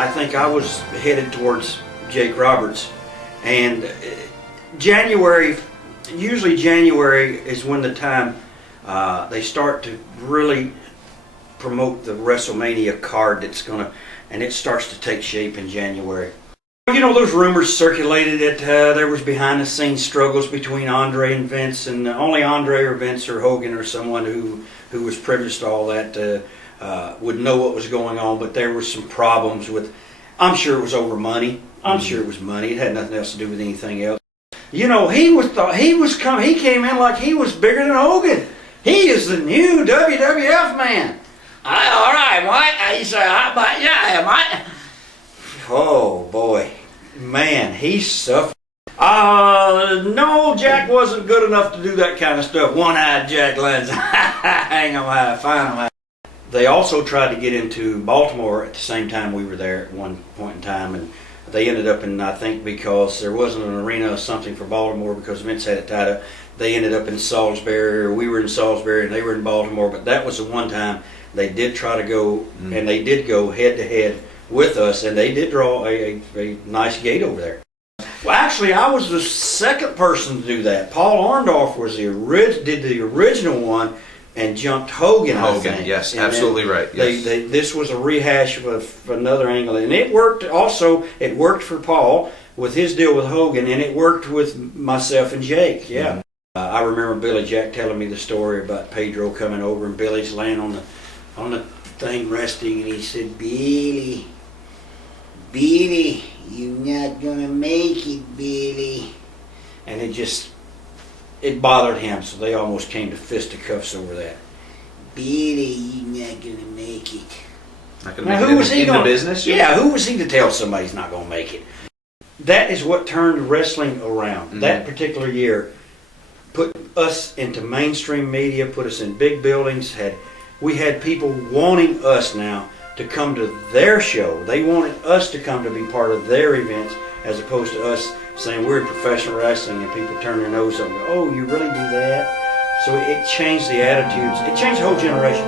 I think I was headed towards Jake Roberts, and usually January is when the time they start to really promote the WrestleMania card and it starts to take shape in January. You know, those rumors circulated that there was behind the scenes struggles between Andre and Vince, and only Andre or Vince or Hogan or someone who was privileged to all that would know what was going on, but there were some problems with, I'm sure it was over money. I'm sure it was money. It had nothing else to do with anything else. You know, he came in like he was bigger than Hogan. He is the new WWF man. All right, Mike. He said, yeah, Mike. Oh boy, man, he suffered. No, Jack wasn't good enough to do that kind of stuff. One-eyed Jack Lanza. Hang on high, fine on high. They also tried to get into Baltimore at the same time we were there at one point in time, and they ended up in, I think because there wasn't an arena or something for Baltimore because Vince had it tied up, they ended up in Salisbury, or we were in Salisbury and they were in Baltimore, but that was the one time they did try to go, and they did go head-to-head with us, and they did draw a nice gate over there. Well, actually, I was the second person to do that. Paul Orndorff did the original one and jumped Hogan, I think. Yes, and absolutely right. Yes. This was a rehash of another angle, and it worked. Also, it worked for Paul with his deal with Hogan, and it worked with myself and Jake. Yeah, I remember Billy Jack telling me the story about Pedro coming over, and Billy's laying on the thing resting, and he said, Billy, you're not gonna make it, Billy. And it bothered him, so they almost came to fisticuffs over that. Billy, you're not gonna make it. Now, who was he in the business? Yeah, who was he to tell somebody he's not gonna make it? That is what turned wrestling around. That particular year put us into mainstream media, put us in big buildings. We had people wanting us now to come to their show. They wanted us to come to be part of their events, as opposed to us saying we're in professional wrestling and people turn their nose up and go, oh, you really do that? So it changed the attitudes. It changed the whole generation.